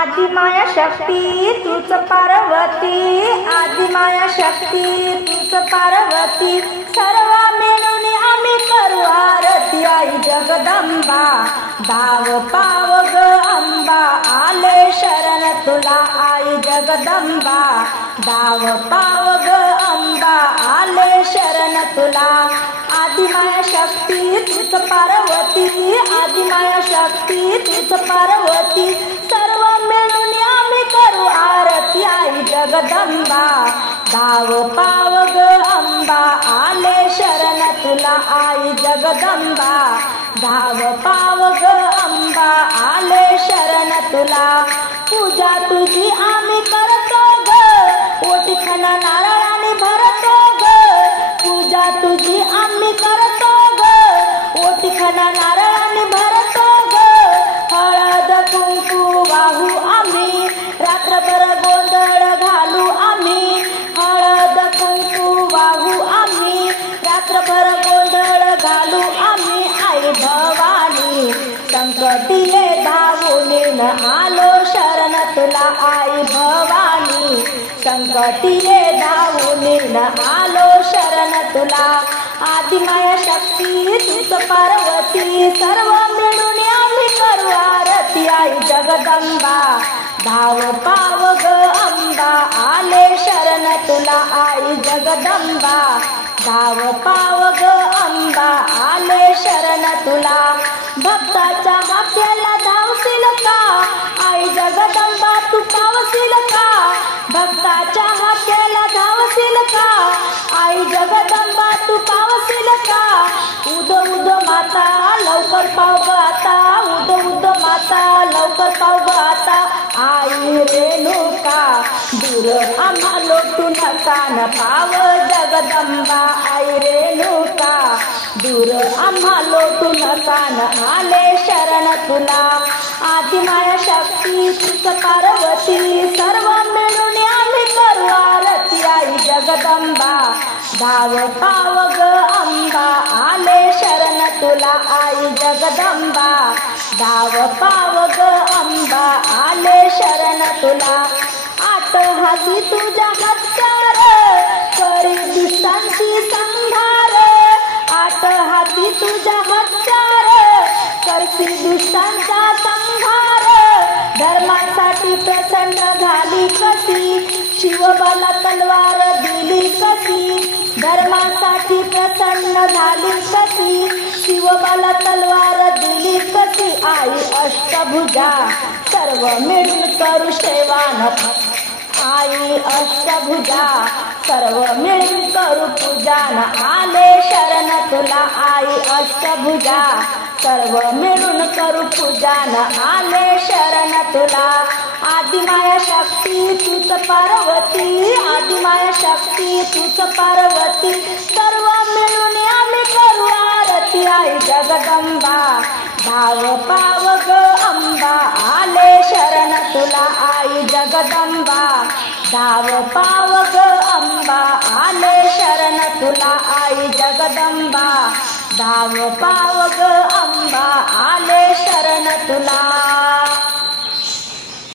आदिमाया शक्ती तूच पार्वती, आदिमाया शक्ती तूच पार्वती, सर्व मिळून आम्ही करू आरती आई जगदंबा। धाव पाव ग अंबा, आले शरण तुला आई जगदंबा। धाव पाव ग अंबा, आले शरण तुला। आदिमाया शक्ती तूच पार्वती, आदिमाया शक्ती तूच पार्वती, सर्व मिळून आम्ही करू आरती आई जगदंबा। धाव पाव ग अंबा, आले शरण तुला आई जगदंबा। धाव पाव ग अंबा, आले शरण तुला। पूजा तुझी आम्ही करतो ग, ओटीखाना नारळाने भरतो ग। पूजा तुझी आम्ही करतो ग, ओटीखाना नारळाने भरतो ग। हळद कुंकू वाहू आम्ही, रात्रभर गोंधळ घालू आम्ही। हळद कुंकू वाहू आम्ही, रात्रभर गोंधळ घालू आम्ही आई भवानी। संकटी ये धावून आलो शरण तुला आई भवानी। संकटी ये धावून आलो शरण तुला। आदिमाया शक्ती तूच पार्वती, सर्व मिळून आम्ही करू आरती आई जगदंबा। धाव पाव ग अंबा, आले शरण तुला आई जगदंबा। धाव पाव ग अंबा, आले शरण तुला। भक्ताच्या हाकेला धावशील का आई जगदंबा, तू पावशील का। भक्ताच्या हाकेला धावशील का आई जगदंबा, तू पावशील का। उद उद माता लवकर पाव ग आता, उद उद माता लवकर पाव ग आता। आई रेणुका दूर आम्हा लोटून कान पाव जगदंबा। आई रेणुका दूर आम्हा लोटून कान आले शरण तुला। आदिमाया शक्ती तूच पार्वती, सर्व मिळून आम्ही करू आरती आई जगदंबा। धाव पाव ग अंबा, आले शरण तुला आई जगदंबा। धाव पाव ग अंबा, आले शरण तुला। आठ हाती तुझ्या हत्यार, करी दुष्टांची संहार। आठ हाती तुझ्या हत्यार, करती दुष्टांचा संहार। धर्मासाठी प्रसन्न झाली कशी, शिवबाला तलवार दिली कशी। धर्मासाठी प्रसन्न झाली कशी, शिवबाला तलवार दिली कशी। आई अष्टभुजा सर्व मिळून करू सेवान, आई अष्टभुजा सर्व मिळून करू पूजान आले शरण तुला। आई अष्टभुजा सर्व मिळून करू पूजान आले शरण तुला। आदिमाया शक्ती तूच पार्वती, आदिमाया शक्ती तूच पार्वती, सर्व मिळून आम्ही करू आरती आई जगदंबा। धाव पाव ग अंबा, आले शरण तुला आई जगदंबा। धाव पाव ग अंबा, आले शरण तुला आई जगदंबा। धाव पाव ग अंबा, आले शरण तुला।